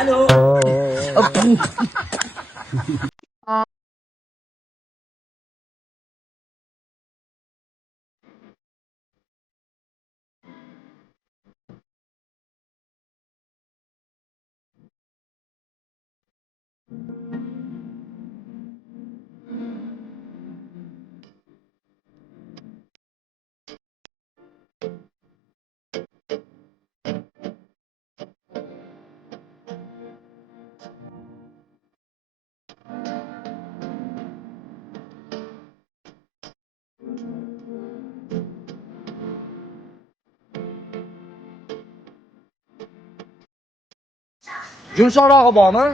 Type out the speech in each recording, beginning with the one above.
Alo. Yumshoqrog'i bormi?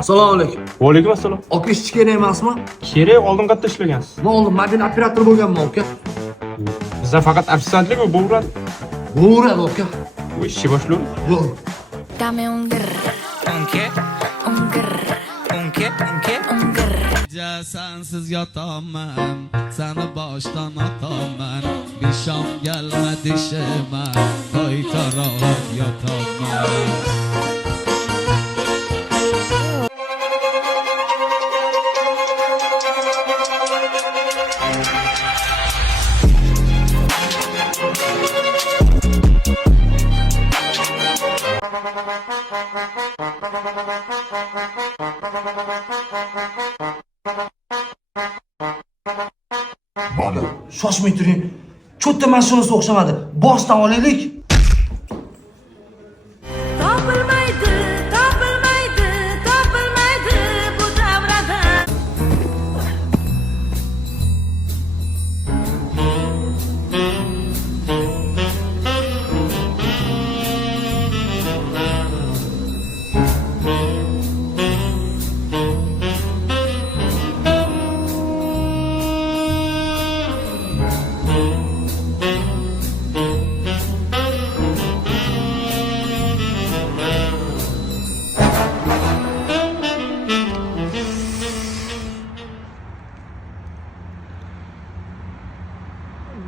Assalomu alaykum. Va alaykum assalom. Aka ishchi kerak emasmi? Kerak, oldin qayerda ishlagansiz? Men oldin mobil operator bo'lganman aka. Bizda faqat ofitsiantlik va bo'vradi. Bo'radi aka. Bu ishchi boshlovdi. Yo'q. Dame un grr, un grr, un grr, un grr. Sensiz yotaman, seni boshdan otaman. Besham gelme dişime, qaytarib yotaman. Bobur, shoshmay turing. Cho'tta mashinasi o'xshamadi. Boshdan olaylik. Topilmaydi, topilmaydi, topilmaydi bu davrada.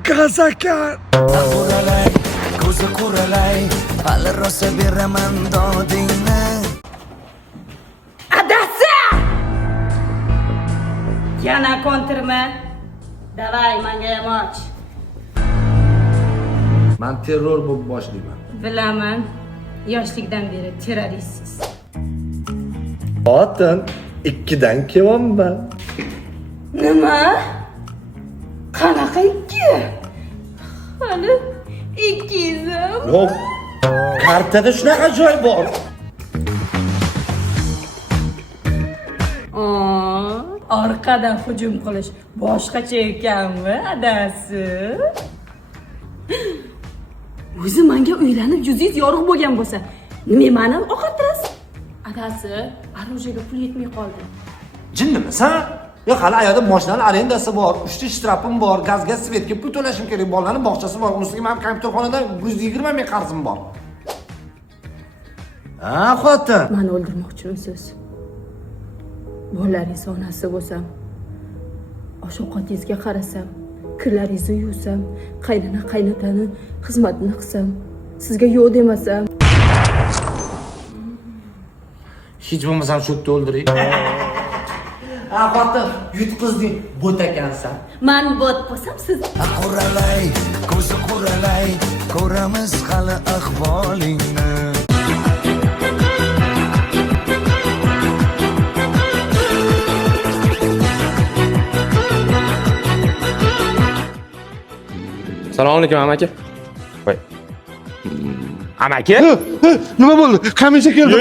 Gazakan. Quralay, ko'zi quralay, hali rosa beraman dodingni. Adasi! Yana kontrmi? Davay, menga ham och. Men terror bo'lib boshlayman. Bilaman, yoshlikdan beri terroristsiz. Xotin, 2dan kelyapman. Nima? Qanaqa 2? Hali 200 Yo'q. Kartada shunaqa joy bor. Orqadan hujum qilish boshqacha ekanmi, adasi? O'zi menga uylanib yuzingiz yorug' bo'lgan bo'lsa, nima meni oqartirasiz? Adasi, orужиеga pul yetmay qoldi. Jinnimisan? Yo'q, hali ayolda mashinaning arendasi bor, 3 ta shtrapim bor, gazga, svetga pul to'lashim kerak, bolalarning bog'chasi bor, unisiga men kompyuterxonadan 120 ming qarzim bor. Ha, xotin. Meni o'ldirmoqchimisiz? Bolalaringiz onasi bo'lsam, osh-ovqatingizga qarasam, kirlaringizni yuvsam, qaynona-qaynotani xizmatini qilsam, sizga yo'q demasam, Hech bo'lmasam shu yerda o'ldiring. Ha, xotin, yutqizding, bo't ekansan. men bot bo'lsam, siz Quralay, ko'zi quralay, ko'ramiz hali ahvolingni. Assalomu alaykum amaki. Voy. Amaki? Nima bo'ldi? Komissiya keldi.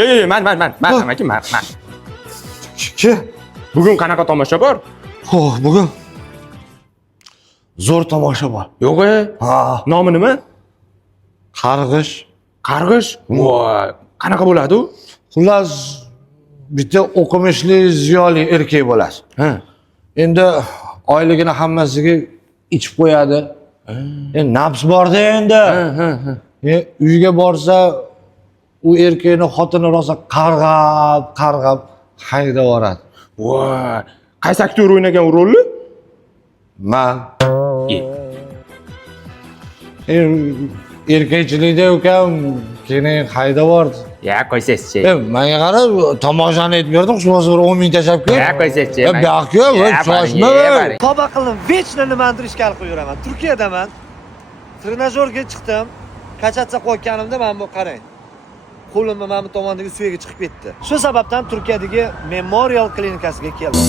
Yo'q, men amaki, men. Chi? Bugun qanaqa tomosha bor? Xo'p, bugun zo'r tomosha bor. Yo'q. Ha, Nomi nima? qarg'ish. Qarg'ish? Voy, qanaqa bo'ladi u? Xullas bitta o'qimishli ziyoli erkak bo'lasiz. Ha. Endi oyligini hammasiga ichib qo'yadi. Endi nafs bor-da endi. Ha. Uyga borsa u erkakni xotini rosa qarg'ab haydab yuboradi. Voy, qaysi aktyor o'ynagan u rolni? Men erkakchilikda ukam keyin qayda bordi? Ya qo'ysangchi. Menga qara, tomoshani aytib xushbo'z 10 ming tashlab kel. Ya qo'ysangchi. Bu yoqku, shoshma. Tavba qildim, vechna nimanidir ishkal qilib yuraman. Turkiyadaman. Trenajyorga chiqdim. Kachatsa qo'yganimda mana bu qarang. Qo'limni mana bu tomondagi suyaga chiqib ketdi. Shu sababdan Turkiyadagi Memorial klinikasiga keldim.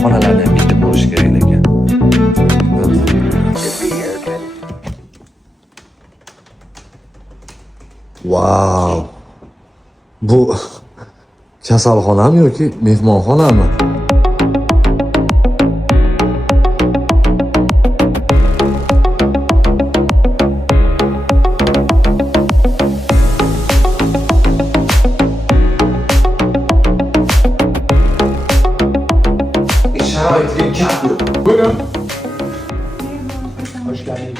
Xonalardan bitta bo'lishi kerak ekan. Wow. Bu kasalxonami yoki mehmonxonami? Buyurun. Hoş geldiniz.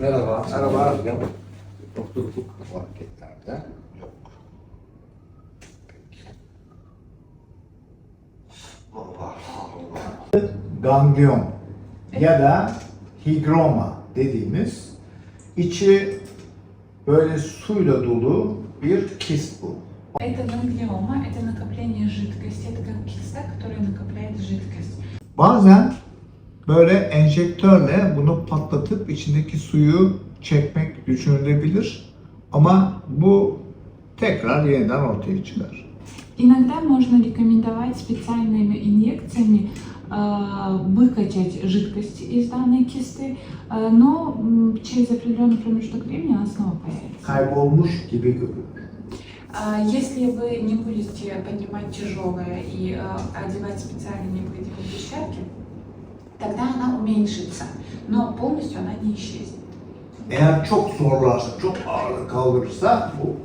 Merhaba. Merhaba. Doktorluk hareketlerde yok. Ganglion ya da higroma dediğimiz içi böyle suyla dolu bir kist bu. Это гангиома, это накопление жидкости, это как киста, которая накопляет жидкость. Bazen böyle enjektörle bunu patlatıp içindeki suyu çekmek düşünülebilir ama bu tekrar yeniden ortaya çıkar. Иногда можно рекомендовать специальными инъекциями выкачать жидкость из данной кисты, но через определенный промежуток времени она снова появится. Kaybolmuş gibi görünür. Если вы не будете поднимать тяжелое и одевать специально необходимые перчатки, тогда она уменьшится, но полностью она не исчезнет. Eğer çok zorlarsa, çok ağırlık kaldırırsa bu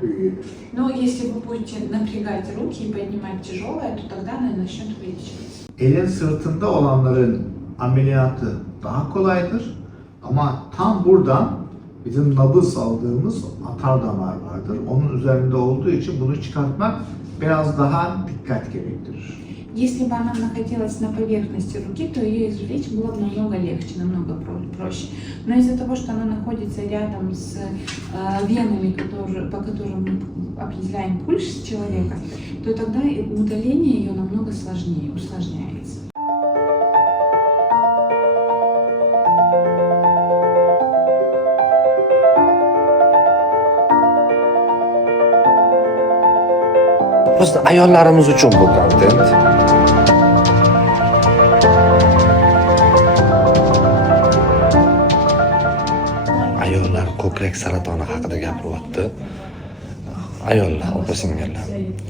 büyür. Но если вы будете напрягать руки и поднимать тяжелое, то тогда она начнет увеличиваться. Elin sırtında olanların ameliyatı daha kolaydır ama tam buradan bizim nabız aldığımız atar damar vardır. Onun üzerinde olduğu için bunu çıkartmak biraz daha dikkat gerektirir. Если бы она находилась на поверхности руки, то ее извлечь было бы намного легче, намного проще. Но из-за того, что она находится рядом с венами, по которым мы определяем пульс человека, то тогда удаление ее намного сложнее, усложняется. Biz ayollarimiz uchun bu kontent. Ayollar ko'krak saratoni haqida gapiryapti. Ayollar, opa-singillar,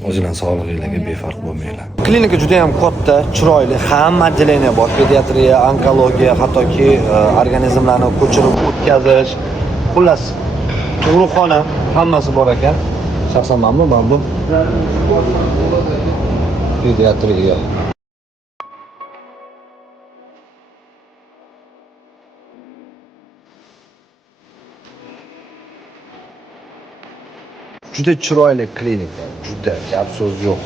o'zingizlar sog'lig'ingizga befarq bo'lmanglar. Klinika juda ham katta, chiroyli, hamma отделение bor. Pediatriya, onkologiya, hattoki organizmlarni ko'chirib o'tkazish, xullas, tug'ruqxona hammasi bor ekan. Shaxsan men bu pediatriya. Juda chiroyli klinika, juda gap so'z yo'q.